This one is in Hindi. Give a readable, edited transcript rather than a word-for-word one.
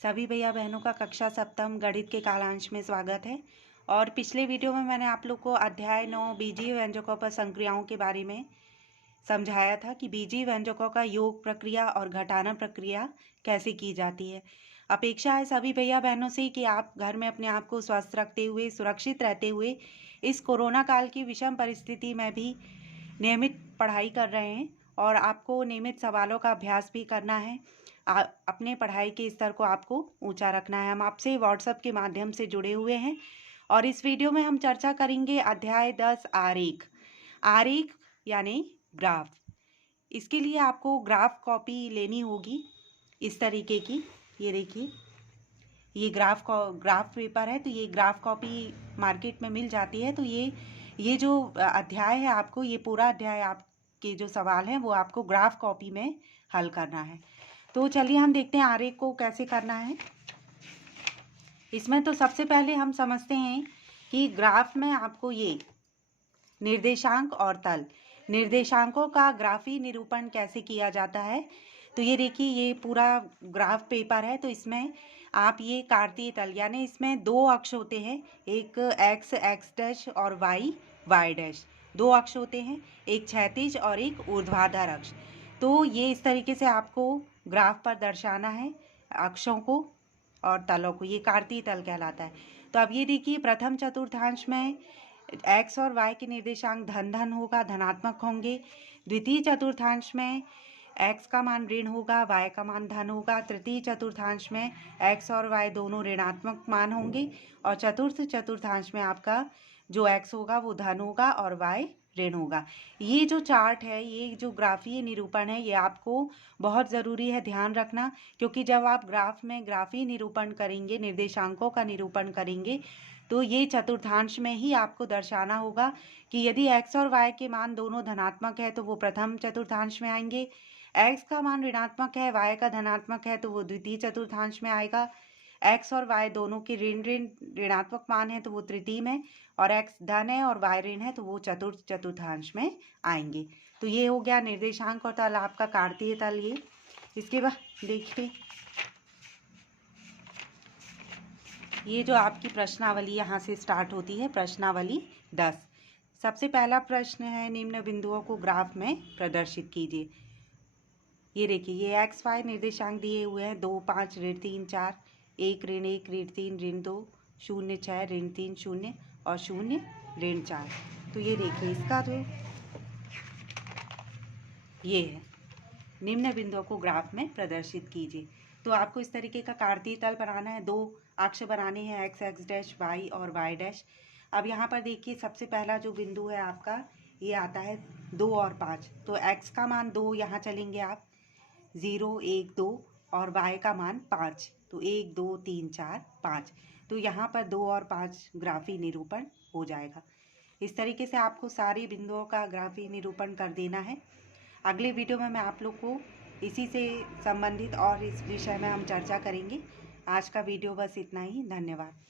सभी भैया बहनों का कक्षा सप्तम गणित के कालांश में स्वागत है। और पिछले वीडियो में मैंने आप लोग को अध्याय 9 बीजीय व्यंजकों पर संक्रियाओं के बारे में समझाया था कि बीजीय व्यंजकों का योग प्रक्रिया और घटाना प्रक्रिया कैसे की जाती है। अपेक्षा है सभी भैया बहनों से कि आप घर में अपने आप को स्वस्थ रखते हुए, सुरक्षित रहते हुए इस कोरोना काल की विषम परिस्थिति में भी नियमित पढ़ाई कर रहे हैं और आपको नियमित सवालों का अभ्यास भी करना है। अपने पढ़ाई के स्तर को आपको ऊंचा रखना है। हम आपसे व्हाट्सएप के माध्यम से जुड़े हुए हैं और इस वीडियो में हम चर्चा करेंगे अध्याय 10 आरेख। आरेख यानी ग्राफ। इसके लिए आपको ग्राफ कॉपी लेनी होगी इस तरीके की। ये देखिए, ये ग्राफ पेपर है, तो ये ग्राफ कॉपी मार्केट में मिल जाती है। तो ये जो अध्याय है, आपको ये पूरा अध्याय, आपके जो सवाल हैं वो आपको ग्राफ कॉपी में हल करना है। तो चलिए हम देखते हैं आरेख को कैसे करना है। इसमें तो सबसे पहले हम समझते हैं कि ग्राफ में आपको ये निर्देशांक और तल, निर्देशांकों का ग्राफी निरूपण कैसे किया जाता है। तो ये देखिए, ये पूरा ग्राफ पेपर है। तो इसमें आप ये कार्तीय तल, यानी इसमें दो अक्ष होते हैं, एक एक्स डैश और वाई डैश। दो अक्ष होते हैं, एक क्षैतिज और एक ऊर्ध्वाधर अक्ष। तो ये इस तरीके से आपको ग्राफ पर दर्शाना है अक्षों को और तलों को। ये कार्तीय तल कहलाता है। तो अब ये देखिए, प्रथम चतुर्थांश में एक्स और वाई के निर्देशांक धन होगा, धनात्मक होंगे। द्वितीय चतुर्थांश में एक्स का मान ऋण होगा, वाई का मान धन होगा। तृतीय चतुर्थांश में एक्स और वाई दोनों ऋणात्मक मान होंगे और चतुर्थ चतुर्थांश में आपका जो एक्स होगा वो धन होगा और वाई ऋण होगा। ये जो चार्ट है, ये जो ग्राफीय निरूपण है, ये आपको बहुत ज़रूरी है ध्यान रखना, क्योंकि जब आप ग्राफ में ग्राफीय निरूपण करेंगे, निर्देशांकों का निरूपण करेंगे, तो ये चतुर्थांश में ही आपको दर्शाना होगा कि यदि एक्स और वाई के मान दोनों धनात्मक है तो वो प्रथम चतुर्थांश में आएंगे, एक्स का मान ऋणात्मक है, वाई का धनात्मक है तो वो द्वितीय चतुर्थांश में आएगा, एक्स और वाई दोनों के ऋणात्मक मान है तो वो तृतीय में, और एक्स धन है और वाई ऋण है तो वो चतुर्थ चतुर्थांश में आएंगे। तो ये हो गया निर्देशांक और तल, आपका कार्तीय तल। ये इसके बाद देखिए, ये जो आपकी प्रश्नावली यहाँ से स्टार्ट होती है, प्रश्नावली 10। सबसे पहला प्रश्न है, निम्न बिंदुओं को ग्राफ में प्रदर्शित कीजिए। ये देखिए, ये एक्स वाई निर्देशांक दिए हुए हैं, 2 5 ऋण 3 4, 1 ऋण 1 ऋण 3 ऋण 2, 0 6 ऋण 3 0 और 0 ऋण 4। तो ये देखिए, इसका जो ये है, निम्न बिंदुओं को ग्राफ में प्रदर्शित कीजिए। तो आपको इस तरीके का कार्तीय तल बनाना है, दो अक्ष बनाने हैं, एक्स डैश वाई और वाई डैश। अब यहाँ पर देखिए, सबसे पहला जो बिंदु है आपका, ये आता है 2 और 5। तो एक्स का मान 2, यहाँ चलेंगे आप, 0 1 2, और वाई का मान 5। तो 1 2 3 4 5। तो यहाँ पर 2 और 5 ग्राफी निरूपण हो जाएगा। इस तरीके से आपको सारे बिंदुओं का ग्राफी निरूपण कर देना है। अगले वीडियो में मैं आप लोग को इसी से संबंधित और इस विषय में हम चर्चा करेंगे। आज का वीडियो बस इतना ही। धन्यवाद।